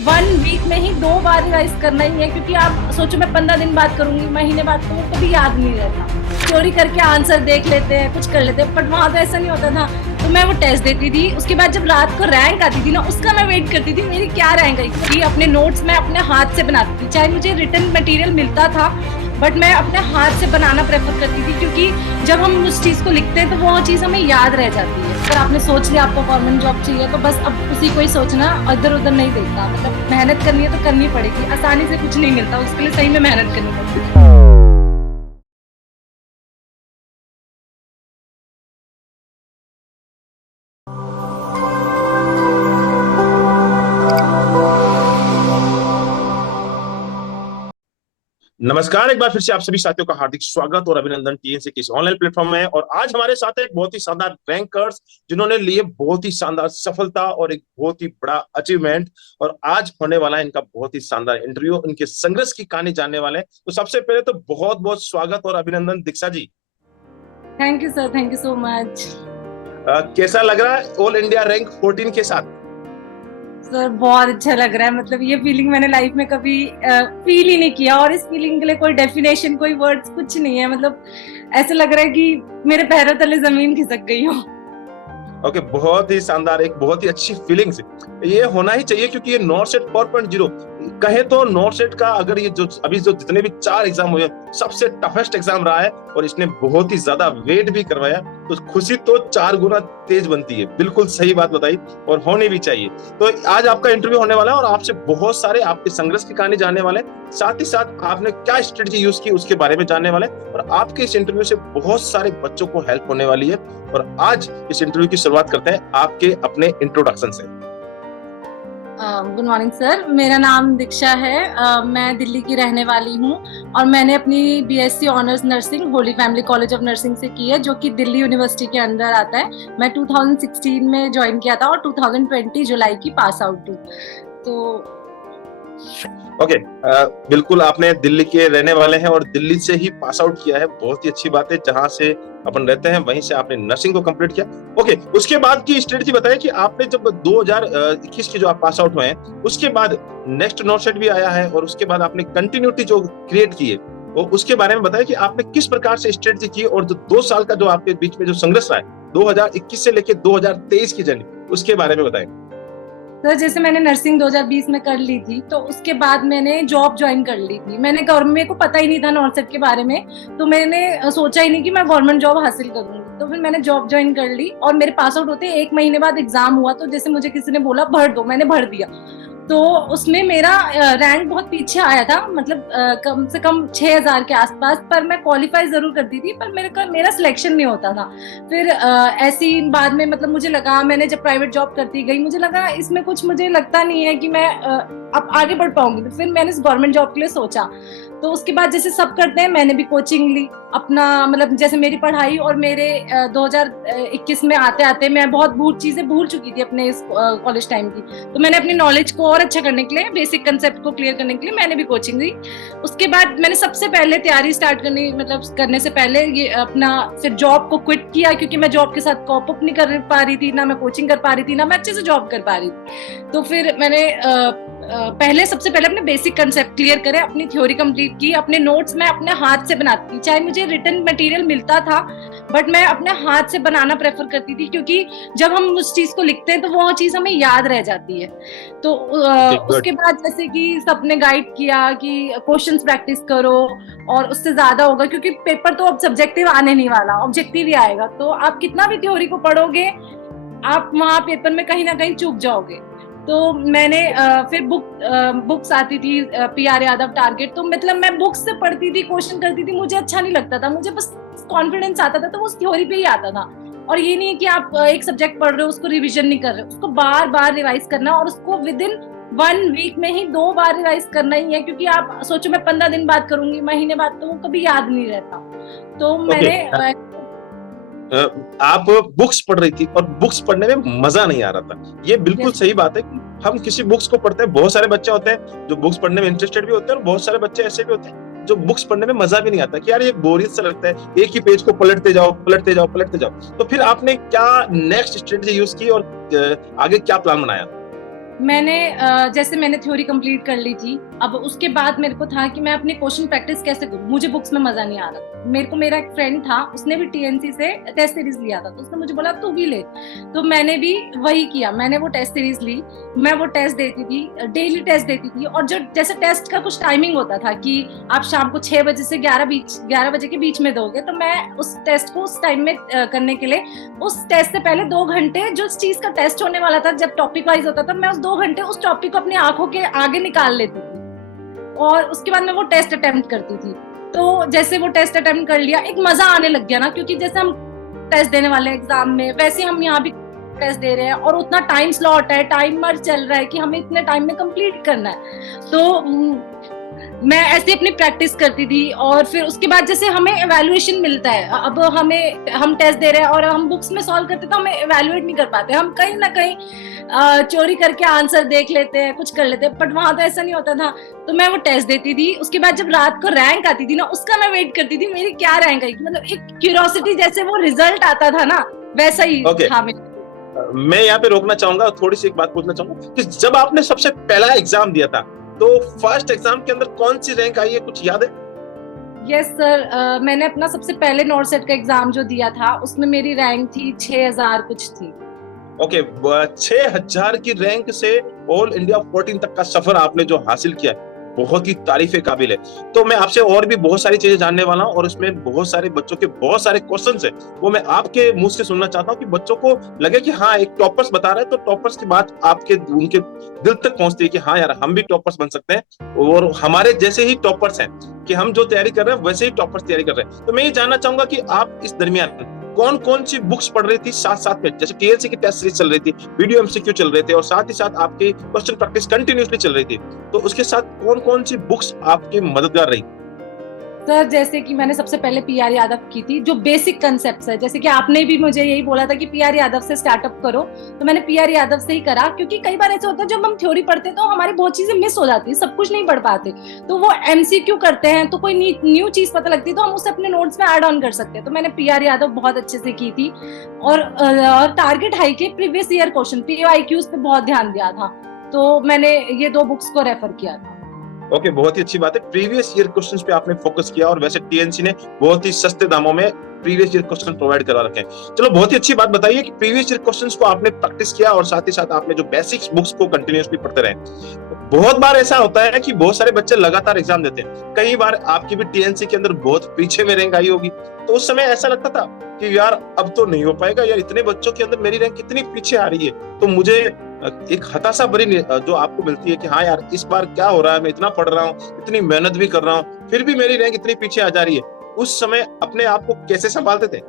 1 week में ही 2 बार revise करना ही है, क्योंकि आप सोचो मैं 15 दिन बाद करूंगी, महीने बाद, तो वो कभी याद नहीं रहता। चोरी करके आंसर देख लेते हैं, कुछ कर लेते हैं, बट वहां तो ऐसा नहीं होता था। तो मैं वो टेस्ट देती थी, उसके बाद जब रात को रैंक आती थी ना, उसका मैं वेट करती थी मेरी क्या रैंक आई, क्योंकि अपने नोट्स मैं अपने हाथ से बनाती थी। चाहे मुझे रिटन मटेरियल मिलता था, बट मैं अपने हाथ से बनाना प्रेफर करती थी, क्योंकि जब हम उस चीज को लिखते हैं तो वो चीज हमें याद रह जाती है। अगर आपने सोच लिया आपको गवर्नमेंट जॉब चाहिए, तो बस अब उसी को ही सोचना, इधर उधर नहीं देखना। मतलब मेहनत करनी है तो करनी पड़ेगी, आसानी से कुछ नहीं मिलता, उसके लिए सही में मेहनत करनी पड़ती है। नमस्कार। एक बार फिर से आप सभी साथियों का हार्दिक स्वागत और अभिनंदन टीएनसी के इस ऑनलाइन प्लेटफॉर्म में। और आज हमारे साथ है एक बहुत ही शानदार रैंकर्स, जिन्होंने लिए बहुत ही शानदार सफलता और एक बहुत ही बड़ा अचीवमेंट। और आज होने वाला है इनका बहुत ही शानदार इंटरव्यू, इनके संघर्ष की कहानी जानने वाले हैं। तो सबसे पहले तो बहुत बहुत स्वागत और अभिनंदन Deeksha ji. Thank you sir, thank you so much. कैसा लग रहा है ऑल इंडिया रैंक 14 के साथ? सर बहुत अच्छा लग रहा है। मतलब ये फीलिंग मैंने लाइफ में कभी फील ही नहीं किया, और इस फीलिंग के लिए कोई डेफिनेशन, कोई वर्ड्स कुछ नहीं है। मतलब ऐसा लग रहा है कि मेरे पैरों तले जमीन खिसक गई हो। ओके, बहुत ही शानदार, एक बहुत ही अच्छी फीलिंग्स। ये होना ही चाहिए क्योंकि ये नॉर्थ सेट 4.0 कहे तो नॉर्थ सेट का, अगर ये जो अभी जो जितने भी 4 एग्जाम हुए, सबसे टफेस्ट एग्जाम रहा है और इसने बहुत ही ज्यादा वेट भी करवाया। तो खुशी तो 4 गुना तेज बनती है। बिल्कुल सही बात बताई और होनी भी चाहिए। तो आज आपका इंटरव्यू होने वाला है और आपसे बहुत सारे आपके संघर्ष की कहानी जानने वाले, साथ ही साथ आपने क्या स्ट्रेटजी यूज की उसके बारे में जानने वाले। और आपके इस इंटरव्यू से बहुत सारे बच्चों को हेल्प होने वाली है। और आज इस इंटरव्यू की शुरुआत करते हैं आपके अपने इंट्रोडक्शन से। गुड मॉर्निंग सर, मेरा नाम दीक्षा है। मैं दिल्ली की रहने वाली हूँ, और मैंने अपनी BSc honours nursing Holi family college of nursing से की है, जो कि दिल्ली यूनिवर्सिटी के अंदर आता है। मैं 2016 में ज्वाइन किया था और 2020 जुलाई की पास आउट हूँ। तो ओके, बिल्कुल आपने दिल्ली के रहने वाले हैं और दिल्ली से ही पास आउट किया है। बहुत ही अच्छी बात है, जहां से अपन रहते हैं वहीं से आपने नर्सिंग को कंप्लीट किया। ओके, उसके बाद की स्ट्रेटजी बताइए कि आपने जब 2021 की जो आप पास आउट हुए हैं, उसके बाद नेक्स्ट नॉर्थ सेट भी आया है और उसके बाद आपने कंटिन्यूटी जो क्रिएट की है, और उसके बारे में बताइए कि आपने किस प्रकार से स्ट्रेटजी की और जो 2 साल का जो आपके बीच में जो संघर्ष रहा है 2021 से लेकर 2023 की जर्नी, उसके बारे में बताएं। सर जैसे मैंने नर्सिंग 2020 में कर ली थी, तो उसके बाद मैंने जॉब ज्वाइन कर ली थी। मैंने गवर्नमेंट को पता ही नहीं था नॉर्थ सेट के बारे में, तो मैंने सोचा ही नहीं कि मैं गवर्नमेंट जॉब हासिल करूंगी। तो फिर मैंने जॉब ज्वाइन कर ली, और मेरे पास आउट होते 1 महीने बाद एग्जाम हुआ। तो जैसे मुझे किसी ने बोला भर दो, मैंने भर दिया। तो उसमें मेरा रैंक बहुत पीछे आया था, मतलब कम से कम 6000 के आसपास, पर मैं क्वालिफाई जरूर करती थी, पर मेरा सिलेक्शन नहीं होता था। फिर ऐसी बाद में मतलब मुझे लगा, मैंने जब प्राइवेट जॉब करती गई, मुझे लगा इसमें कुछ मुझे लगता नहीं है कि मैं अब आगे बढ़ पाऊंगी। तो फिर मैंने इस गवर्नमेंट जॉब के लिए सोचा। तो उसके बाद जैसे सब करते हैं, मैंने भी कोचिंग ली अपना। मतलब जैसे मेरी पढ़ाई और मेरे 2021 में आते आते मैं बहुत चीजें भूल चुकी थी अपने इस कॉलेज टाइम की। तो मैंने अपनी नॉलेज को और अच्छा करने के लिए, बेसिक कंसेप्ट को क्लियर करने के लिए मैंने भी कोचिंग ली। उसके बाद मैंने सबसे पहले तैयारी स्टार्ट करने से पहले ये अपना फिर जॉब को क्विट किया, क्योंकि मैं जॉब के साथ कॉप अप नहीं कर पा रही थी, ना मैं कोचिंग कर पा रही थी, ना मैं अच्छे से जॉब कर पा रही थी। तो फिर मैंने सबसे पहले अपने बेसिक कंसेप्ट क्लियर करे, अपनी थ्योरी कंप्लीट की। अपने नोट्स मैं अपने हाथ से बनाती थी, चाहे मुझे रिटन मटेरियल मिलता था, बट मैं अपने हाथ से बनाना प्रेफर करती थी, क्योंकि जब हम उस चीज को लिखते हैं तो वो चीज हमें याद रह जाती है। तो उसके बाद जैसे कि सबने गाइड किया कि क्वेश्चंस प्रैक्टिस करो और उससे ज्यादा होगा, क्योंकि पेपर तो अब सब्जेक्टिव आने नहीं वाला, ऑब्जेक्टिव ही आएगा। तो आप कितना भी थ्योरी को पढ़ोगे, आप वहां पेपर में कहीं ना कहीं चूक जाओगे। तो मैंने फिर बुक्स आती थी, पीआर यादव टारगेट। तो मतलब मैं बुक्स से पढ़ती थी, क्वेश्चन करती थी, मुझे अच्छा नहीं लगता था, मुझे बस कॉन्फिडेंस आता था, तो वो उस थ्योरी पे ही आता था। और ये नहीं है कि आप एक सब्जेक्ट पढ़ रहे हो, उसको रिवीजन नहीं कर रहे हो, उसको बार बार रिवाइज करना, और उसको विद इन 1 वीक में ही 2 बार रिवाइज करना ही है, क्योंकि आप सोचो मैं 15 दिन बाद करूंगी, महीने बाद, तो वो कभी याद नहीं रहता। तो मैंने आप बुक्स पढ़ रही थी और बुक्स पढ़ने में मजा नहीं आ रहा था। ये बिल्कुल सही बात है कि हम किसी बुक्स को पढ़ते हैं। बहुत सारे बच्चे होते हैं जो बुक्स पढ़ने में इंटरेस्टेड भी होते हैं, और बहुत सारे बच्चे ऐसे भी होते हैं जो बुक्स पढ़ने में मजा भी नहीं आता, कि यार ये बोरियत सा लगता है, एक ही पेज को पलटते जाओ पलटते जाओ पलटते जाओ। तो फिर आपने क्या नेक्स्ट स्ट्रेटजी यूज की और आगे क्या प्लान बनाया? मैंने जैसे मैंने थ्योरी कंप्लीट कर ली थी, अब उसके बाद मेरे को था कि मैं अपनी क्वेश्चन प्रैक्टिस कैसे करूं। मुझे बुक्स में मजा नहीं आ रहा। मेरा एक फ्रेंड था, उसने भी टीएनसी से टेस्ट सीरीज लिया था, तो उसने मुझे बोला तू भी ले। तो मैंने भी वही किया, मैंने वो टेस्ट सीरीज ली। मैं वो टेस्ट देती थी, डेली टेस्ट देती थी। और जो जैसे टेस्ट का कुछ टाइमिंग होता था कि आप शाम को 6 बजे से 11 बजे के बीच में दोगे, तो मैं उस टेस्ट को उस टाइम में करने के लिए उस टेस्ट से पहले 2 घंटे जो चीज का टेस्ट होने वाला था, जब टॉपिक वाइज होता था, मैं उस 2 घंटे उस टॉपिक को अपनी आंखों के आगे निकाल लेती थी और उसके बाद मैं वो टेस्ट अटेम्प्ट करती थी। तो जैसे वो टेस्ट अटेम्प्ट कर लिया, एक मजा आने लग गया ना, क्योंकि जैसे हम टेस्ट देने वाले एग्जाम में, वैसे हम यहाँ भी टेस्ट दे रहे हैं और उतना टाइम स्लॉट है, टाइमर चल रहा है कि हमें इतने टाइम में कंप्लीट करना है। तो मैं ऐसे अपनी प्रैक्टिस करती थी। और फिर उसके बाद जैसे हमें एवेल्युएशन मिलता है, अब हम टेस्ट दे रहे हैं और हम बुक्स में सॉल्व करते तो हमें एवेल्युएट नहीं कर पाते, हम कहीं ना कहीं चोरी करके आंसर देख लेते हैं, कुछ कर लेते हैं, बट वहां तो ऐसा नहीं होता था। तो मैं वो टेस्ट देती थी, उसके बाद जब रात को रैंक आती थी ना, उसका मैं वेट करती थी मेरी क्या रैंक आएगी, मतलब एक क्यूरियोसिटी, जैसे वो रिजल्ट आता था ना वैसा ही था मेरा। मैं यहाँ पे रोकना चाहूंगा, थोड़ी सी एक बात पूछना चाहूंगा कि जब आपने सबसे पहला एग्जाम दिया था, तो फर्स्ट एग्जाम के अंदर कौन सी रैंक आई है, कुछ याद है? यस सर, मैंने अपना सबसे पहले नॉर्सेट का एग्जाम जो दिया था, उसमें मेरी रैंक थी 6000 कुछ थी। ओके, 6000 की रैंक से ऑल इंडिया 14 तक का सफर आपने जो हासिल किया है, बहुत ही तारीफे काबिल है। तो मैं आपसे और भी बहुत सारी चीजें जानने वाला हूँ और उसमें बहुत सारे बच्चों के बहुत सारे क्वेश्चंस हैं, वो मैं आपके मुंह से सुनना चाहता हूँ कि बच्चों को लगे कि हाँ, एक टॉपर्स बता रहा है, तो टॉपर्स की बात आपके उनके दिल तक पहुंचती है कि हाँ यार, हम भी टॉपर्स बन सकते हैं और हमारे जैसे ही टॉपर्स हैं, कि हम जो तैयारी कर रहे हैं वैसे ही टॉपर्स तैयारी कर रहे हैं। तो मैं ये जानना चाहूंगा कि आप इस दरमियान कौन कौन सी बुक्स पढ़ रही थी साथ साथ में, जैसे टीएलसी की टेस्ट सीरीज चल रही थी, वीडियो एमसीक्यू चल रहे थे और साथ ही साथ आपकी क्वेश्चन प्रैक्टिस कंटिन्यूसली चल रही थी, तो उसके साथ कौन कौन सी बुक्स आपकी मददगार रही? सर जैसे कि मैंने सबसे पहले पीआर यादव की थी, जो बेसिक कंसेप्ट्स है, जैसे कि आपने भी मुझे यही बोला था कि पीआर यादव से स्टार्टअप करो, तो मैंने पीआर यादव से ही करा। क्योंकि कई बार ऐसा होता है जब हम थ्योरी पढ़ते हैं तो हमारी बहुत चीजें मिस हो जाती है, सब कुछ नहीं पढ़ पाते, तो वो एमसीक्यू करते हैं तो कोई न्यू चीज पता लगती है तो हम उसे अपने नोट्स में ऐड ऑन कर सकते हैं। तो मैंने पीआर यादव बहुत अच्छे से की थी और टारगेट हाई के प्रीवियस ईयर क्वेश्चन पीआईक्यूज पे बहुत ध्यान दिया था, तो मैंने ये 2 बुक्स को रेफर किया था। ओके, बहुत ही अच्छी बात है, प्रीवियस ईयर क्वेश्चंस पे आपने फोकस किया और वैसे टीएनसी ने बहुत ही सस्ते दामों में प्रीवियस ईयर क्वेश्चन प्रोवाइड करा रखे हैं। चलो, बहुत ही अच्छी बात बताइए कि प्रीवियस ईयर क्वेश्चंस को आपने प्रैक्टिस किया और साथ ही साथ आपने जो बेसिक्स बुक्स को कंटिन्यूअसली पढ़ते रहे। बहुत बार ऐसा होता है कि बहुत सारे बच्चे लगातार एग्जाम देते हैं, कई बार आपकी भी टीएनसी के अंदर बहुत पीछे में रैंक आई होगी, तो उस समय ऐसा लगता था कि यार अब तो नहीं हो पाएगा, यार इतने बच्चों के अंदर मेरी रैंक कितनी पीछे आ रही है। तो मुझे एक हताशा भरी जो आपको मिलती है कि हाँ यार, इस बार क्या हो रहा है, मैं इतना पढ़ रहा हूँ, इतनी मेहनत भी कर रहा हूँ, फिर भी मेरी रैंक इतनी पीछे आ जा रही है, उस समय अपने आप को कैसे संभालते थे?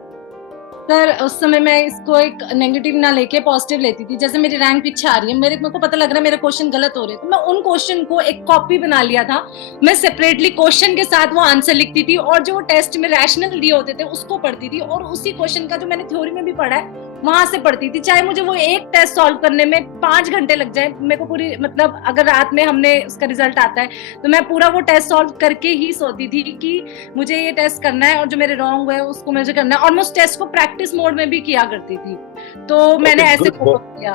सर उस समय मैं इसको एक नेगेटिव ना लेके पॉजिटिव लेती थी। जैसे मेरी रैंक पीछे आ रही है, मेरे को पता लग रहा है मेरे क्वेश्चन गलत हो रहे हैं, तो मैं उन क्वेश्चन को एक कॉपी बना लिया था, मैं सेपरेटली क्वेश्चन के साथ वो आंसर लिखती थी और जो टेस्ट में रैशनल दिए होते थे उसको पढ़ती थी और उसी क्वेश्चन का जो मैंने थ्योरी में भी पढ़ा है वहां से पढ़ती थी, चाहे मुझे वो एक टेस्ट सॉल्व करने में 5 घंटे लग जाए। मेरे को पूरी, मतलब अगर रात में हमने उसका रिजल्ट आता है तो मैं पूरा वो टेस्ट सॉल्व करके ही सोती थी कि मुझे ये टेस्ट करना है और जो मेरे रॉन्ग है उसको मुझे करना है, और मैं उस टेस्ट को प्रैक्टिस मोड में भी किया करती थी। तो मैंने ऐसे फोकस किया।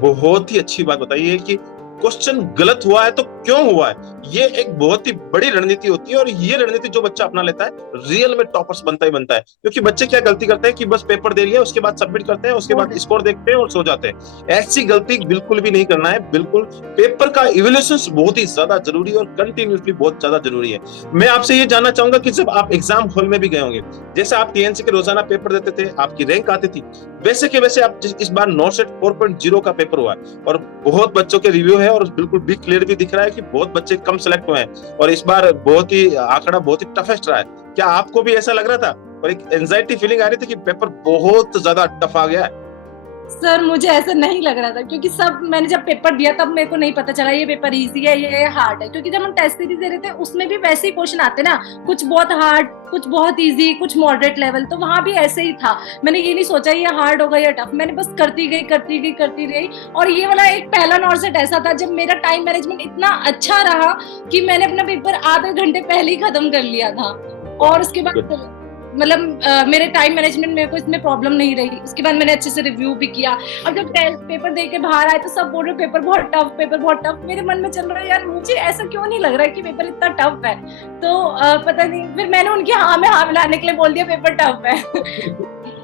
बहुत ही अच्छी बात बताई है कि क्वेश्चन गलत हुआ है तो क्यों हुआ है, ये एक बहुत ही बड़ी रणनीति होती है और ये रणनीति जो बच्चा अपना लेता है रियल में टॉपर्स बनता ही बनता है। क्योंकि बच्चे क्या गलती करते हैं कि बस पेपर दे लिया, उसके बाद सबमिट करते हैं, उसके बाद स्कोर देखते हैं और सो जाते हैं। ऐसी गलती बिल्कुल भी नहीं करना है। बिल्कुल पेपर का इवैल्यूएशन बहुत ही ज्यादा जरूरी है और कंटिन्यूसली बहुत ज्यादा जरूरी है। मैं आपसे ये जानना चाहूंगा कि जब आप एग्जाम हॉल में भी गए होंगे, जैसे आप टीएनसी के रोजाना पेपर देते थे, आपकी रैंक आती थी, वैसे के वैसे आप इस बार नॉर्सेट 4.0 का पेपर हुआ और बहुत बच्चों के रिव्यू है और बिल्कुल भी क्लियर भी दिख रहा है कि बहुत बच्चे कम सेलेक्ट हुए हैं और इस बार बहुत ही आंकड़ा बहुत ही टफेस्ट रहा है। क्या आपको भी ऐसा लग रहा था और एक एंजाइटी फीलिंग आ रही थी कि पेपर बहुत ज्यादा टफ आ गया है? सर मुझे ऐसा नहीं लग रहा था, क्योंकि सब मैंने जब पेपर दिया तब मेरे को नहीं पता चला ये पेपर इजी है ये हार्ड है, क्योंकि जब हम टेस्ट सीरीज दे रहे थे उसमें भी वैसे ही क्वेश्चन आते ना, कुछ बहुत हार्ड, कुछ बहुत इजी, कुछ मॉडरेट लेवल, तो वहां भी ऐसे ही था। मैंने ये नहीं सोचा ये हार्ड होगा या टफ, मैंने बस करती गई। और ये वाला एक पहला नॉर्सेट ऐसा था जब मेरा टाइम मैनेजमेंट इतना अच्छा रहा कि मैंने अपना पेपर आधे घंटे पहले ही खत्म कर लिया था और उसके बाद मतलब मेरे टाइम मैनेजमेंट मेरे को इसमें प्रॉब्लम नहीं रही। उसके बाद मैंने अच्छे से रिव्यू भी किया, और जब पेपर दे के बाहर आए तो सब बोल रहे पेपर बहुत टफ, पेपर बहुत टफ। मेरे मन में चल रहा है यार मुझे ऐसा क्यों नहीं लग रहा है कि पेपर इतना टफ है। तो पता नहीं, फिर मैंने उनकी हाँ में हाँ मिलाने के लिए बोल दिया पेपर टफ है।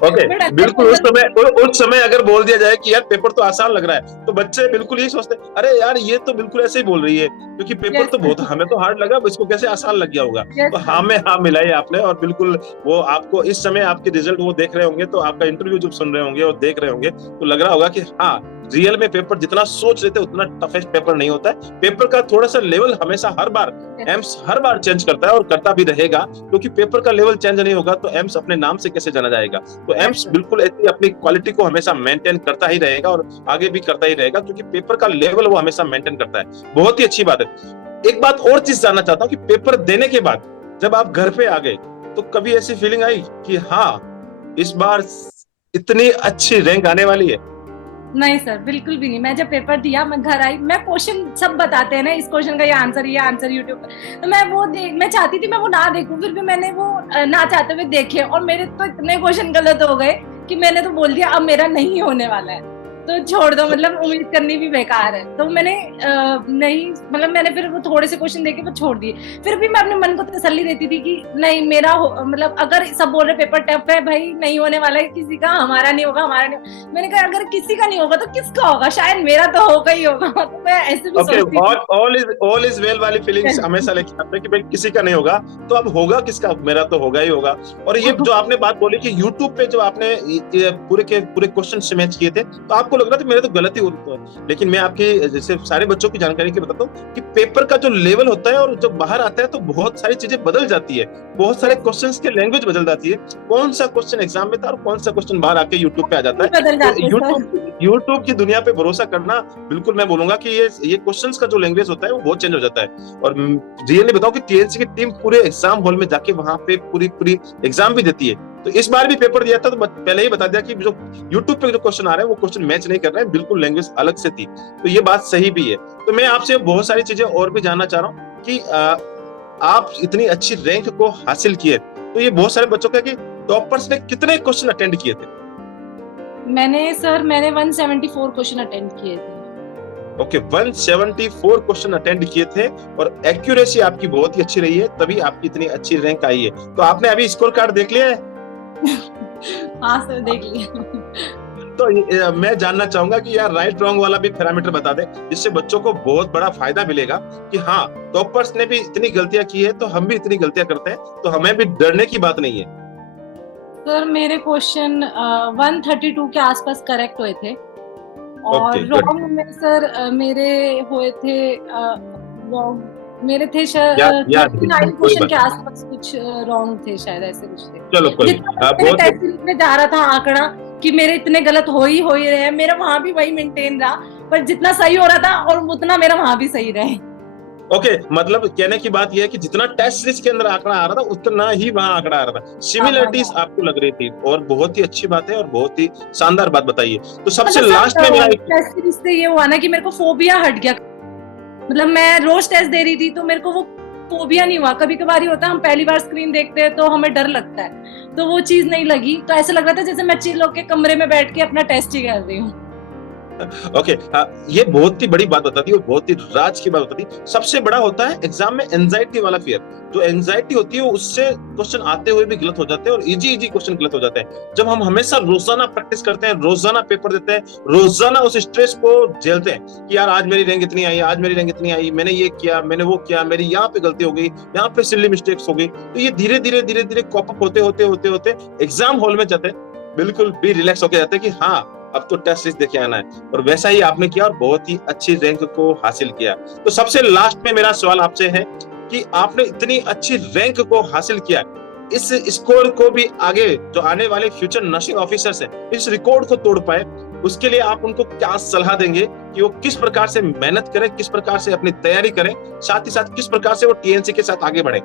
ओके, बट अच्छा बिल्कुल उस समय अगर बोल दिया जाए कि यार पेपर तो आसान लग रहा है, तो बच्चे बिल्कुल यही सोचते हैं, अरे यार ये तो बिल्कुल ऐसे ही बोल रही है, क्योंकि पेपर तो बहुत हमें तो हार्ड लगा, इसको कैसे आसान लग गया होगा। तो हाँ में हाँ मिलाई आपने, और बिल्कुल वो आपको इस समय आपके रिजल्ट वो देख रहे होंगे, तो आपका इंटरव्यू जब सुन रहे होंगे और देख रहे होंगे, तो लग रहा होगा कि हाँ रियल में पेपर जितना सोच रहे थे उतना टफेस्ट पेपर नहीं होता है। पेपर का थोड़ा सा लेवल हमेशा हर बार एम्स हर बार चेंज करता है और करता भी रहेगा, क्योंकि पेपर का लेवल चेंज नहीं होगा तो एम्स अपने नाम से कैसे जाना जाएगा। तो एम्स बिल्कुल ऐसी अपनी क्वालिटी को हमेशा मेंटेन करता ही रहेगा और आगे भी करता ही रहेगा, क्योंकि पेपर का लेवल वो हमेशा मेंटेन करता है। बहुत ही अच्छी बात है। एक बात और चीज जानना चाहता हूँ कि पेपर देने के बाद जब आप घर पे आ गए तो कभी ऐसी फीलिंग आई कि हाँ इस बार इतनी अच्छी रैंक आने वाली है? नहीं सर, बिल्कुल भी नहीं। मैं जब पेपर दिया, मैं घर आई, मैं क्वेश्चन सब बताते हैं ना, इस क्वेश्चन का ये आंसर यूट्यूब पर, तो मैं चाहती थी मैं वो ना देखूं, फिर भी मैंने वो ना चाहते हुए देखे, और मेरे तो इतने क्वेश्चन गलत हो गए कि मैंने तो बोल दिया अब मेरा नहीं होने वाला है, तो छोड़ दो, मतलब उम्मीद करनी भी बेकार है। तो मैंने नहीं, मतलब मैंने फिर वो थोड़े से क्वेश्चन देके वो छोड़ दिए। फिर भी मैं अपने मन को तसल्ली देती थी कि नहीं मेरा मतलब अगर सब बोल रहे पेपर टफ है, भाई नहीं होने वाला है किसी का, हमारा नहीं होगा, हमारा नहीं। मैंने कहा अगर किसी का नहीं होगा तो किसका होगा, शायद मेरा तो होगा ही होगा। तो मैं ऐसे भी सोचती थी। ऑल इज वेल वाली फीलिंग्स हमेशा लेके आते हैं कि भाई किसी का नहीं होगा तो अब होगा किसका, मेरा तो होगा ही होगा। और ये जो आपने बात बोली कि YouTube पे जो आपने पूरे के पूरे क्वेश्चन मैच किए थे, तो आपको लग रहा था मेरे तो गलती हो रही है, लेकिन मैं आपकी जैसे सारे बच्चों की जानकारी के बताता हूँ कि पेपर का जो लेवल होता है और जब बाहर आता है तो बहुत सारी चीजें बदल जाती है, बहुत सारे क्वेश्चंस के लैंग्वेज बदल जाती है। कौन सा क्वेश्चन एग्जाम में था और कौन सा क्वेश्चन बाहर आके यूट्यूब पे आ जाता है। तो यूट्यूब की दुनिया पे भरोसा करना, बिल्कुल मैं बोलूंगा कि ये क्वेश्चंस का जो लैंग्वेज होता है वो बहुत चेंज हो जाता है। और रियली बताऊं कि टीएनसी की टीम पूरे एग्जाम हॉल में जाके वहां पे पूरी एग्जाम भी देती है। तो इस बार भी पेपर दिया था तो पहले ही बता दिया कि जो यूट्यूब पे जो क्वेश्चन आ रहे हैं वो क्वेश्चन मैच नहीं कर रहे हैं, बिल्कुल लैंग्वेज अलग से थी। तो ये बात सही भी है। तो मैं आपसे बहुत सारी चीजें और भी जानना चाह रहा हूँ कि आप इतनी अच्छी रैंक को हासिल किए, तो ये बहुत सारे बच्चों का कि टॉपर्स ने कितने क्वेश्चन अटेंड किए थे? मैंने 174 क्वेश्चन अटेंड किए थे। ओके, 174 क्वेश्चन अटेंड किए थे और एक्यूरेसी आपकी बहुत ही अच्छी रही है, तभी आपकी इतनी अच्छी रैंक आई है। तो आपने अभी स्कोर कार्ड देख लिया है? हाँ सर, देख लिया। तो मैं जानना चाहूंगा कि यार राइट रॉन्ग वाला भी पैरामीटर बता दे, जिससे बच्चों को बहुत बड़ा फायदा मिलेगा कि हाँ टॉपर्स ने भी इतनी गलतियां की है तो हम भी इतनी गलतियां करते हैं, तो हमें भी डरने की बात नहीं है। सर मेरे क्वेश्चन 132 के आसपास करेक्ट हुए थे, और रॉन्ग में सर मेरे हुए थे रॉन्ग मेरे थे 39 क्वेश्चन के आसपास कुछ रॉन्ग थे, शायद ऐसे कुछ थे। चलो कोई टेस्ट में जा रहा था आंकड़ा कि मेरे इतने गलत हो ही रहे हैं, मेरा वहां भी वही मेंटेन रहा, पर जितना सही हो रहा था और उतना मेरा वहां भी सही रहे। ओके, मतलब कहने की बात यह है कि जितना टेस्ट सीरीज के अंदर आंकड़ा आ रहा था उतना ही वहां आंकड़ा आ रहा था, सिमिलरिटीज आपको लग रही थी, और बहुत ही अच्छी बात है और बहुत ही शानदार बात बताइए। तो सबसे लास्ट में मेरा टेस्ट सीरीज से ये हुआ ना कि मेरे को फोबिया हट गया, मतलब मैं रोज टेस्ट दे रही थी तो मेरे को वो फोबिया नहीं हुआ। कभी कभार ही होता है, हम पहली बार स्क्रीन देखते हैं तो हमें डर लगता है, तो वो चीज नहीं लगी। तो ऐसा लग रहा था जैसे मैं चिल होके कमरे में बैठ के अपना टेस्ट ही कर रही हूँ। ओके, ये बहुत ही बड़ी बात बताती है और बहुत ही राज की बात बताती है। सबसे बड़ा होता है एग्जाम में एंजाइटी वाला फियर। जो एंजाइटी होती है उससे क्वेश्चन आते हुए भी गलत हो जाते हैं और इजी क्वेश्चन गलत हो जाते हैं। जब हम हमेशा रोजाना प्रैक्टिस करते हैं, रोजाना पेपर देते हैं, रोजाना उस स्ट्रेस को झेलते हैं कि यार आज मेरी रैंक इतनी आई, आज मेरी रैंक इतनी आई, मैंने ये किया, मैंने वो किया, मेरी यहाँ पे गलती हो गई, यहाँ पे सिली मिस्टेक्स हो गई, तो ये धीरे धीरे कॉप अप होते एग्जाम हॉल में जाते बिल्कुल भी रिलैक्स होके जाते हैं कि हाँ अब तो टेस्ट सीरीज देखे आना है। और वैसा ही आपने किया और बहुत ही अच्छी रैंक को हासिल किया। तो सबसे लास्ट में मेरा सवाल आपसे है कि आपने इतनी अच्छी रैंक को हासिल किया, इस स्कोर को भी आगे जो आने वाले फ्यूचर नर्सिंग ऑफिसर्स हैं इस रिकॉर्ड को तोड़ पाए, उसके लिए आप उनको क्या सलाह देंगे कि वो किस प्रकार से मेहनत करें, किस प्रकार से अपनी तैयारी करें, साथ ही साथ किस प्रकार से वो टीएनसी के साथ आगे बढ़े?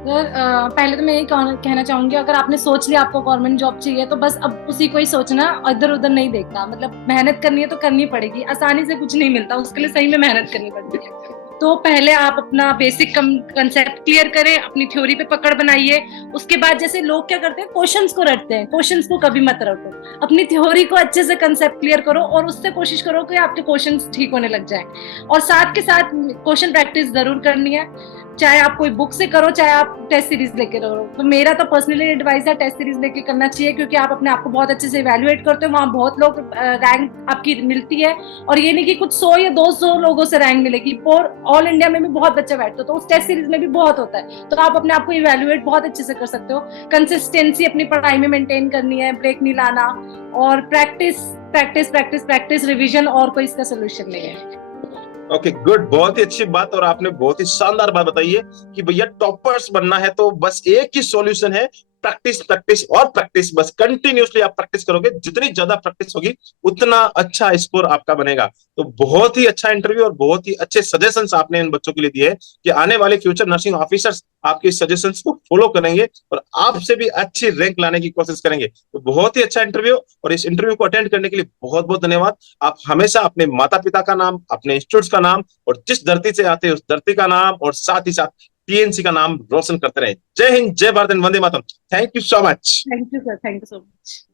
सर पहले तो मैं यही कहना चाहूंगी, अगर आपने सोच लिया आपको गवर्नमेंट जॉब चाहिए तो बस अब उसी को ही सोचना, इधर उधर नहीं देखना। मतलब मेहनत करनी है तो करनी पड़ेगी, आसानी से कुछ नहीं मिलता, उसके लिए सही में मेहनत करनी पड़ती है। तो पहले आप अपना बेसिक कंसेप्ट क्लियर करें, अपनी थ्योरी पे पकड़ बनाइए। उसके बाद जैसे लोग क्या करते हैं, क्वेश्चंस को रटते हैं, क्वेश्चंस को कभी मत रटो। अपनी थ्योरी को अच्छे से कंसेप्ट क्लियर करो और उससे कोशिश करो कि आपके क्वेश्चंस ठीक होने लग जाए। और साथ के साथ क्वेश्चन प्रैक्टिस जरूर करनी है, चाहे आप कोई बुक से करो चाहे आप टेस्ट सीरीज लेके करो। तो मेरा तो पर्सनली एडवाइस है टेस्ट सीरीज लेके करना चाहिए, क्योंकि आप अपने आप को बहुत अच्छे से इवैल्यूएट करते हो, वहाँ बहुत लोग रैंक आपकी मिलती है। और ये नहीं कि कुछ 100 या 200 लोगों से रैंक मिलेगी, और ऑल इंडिया में भी बहुत बच्चे बैठते हो, तो उस टेस्ट सीरीज में भी बहुत होता है। तो आप अपने आप को इवैल्यूएट बहुत अच्छे से कर सकते हो। कंसिस्टेंसी अपनी पढ़ाई में मेंटेन करनी है, ब्रेक नहीं लाना, और practice practice practice practice revision, और कोई इसका सोल्यूशन नहीं है। ओके गुड, बहुत ही अच्छी बात, और आपने बहुत ही शानदार बात बताई है कि भैया टॉपर्स बनना है तो बस एक ही सॉल्यूशन है, प्रैक्टिस प्रैक्टिस और प्रैक्टिस। बस कंटिन्यूअसली आप प्रैक्टिस करोगे, जितनी ज्यादा प्रैक्टिस होगी उतना अच्छा स्कोर आपका बनेगा। तो बहुत ही अच्छा इंटरव्यू और बहुत ही अच्छे सजेशंस आपने इन बच्चों के लिए दिए हैं कि आने वाले फ्यूचर नर्सिंग ऑफिसर्स आपके सजेशंस को फॉलो करेंगे और आपसे भी अच्छी रैंक लाने की कोशिश करेंगे। तो बहुत ही अच्छा इंटरव्यू, और इस इंटरव्यू को अटेंड करने के लिए बहुत बहुत धन्यवाद। आप हमेशा अपने माता पिता का नाम, अपने इंस्टीट्यूट का नाम और जिस धरती से आते हैं उस धरती का नाम और साथ ही साथ टीएनसी का नाम रोशन करते रहे। जय हिंद, जय भारत, वंदे मातरम। Thank you so much. Thank you sir, thank you so much.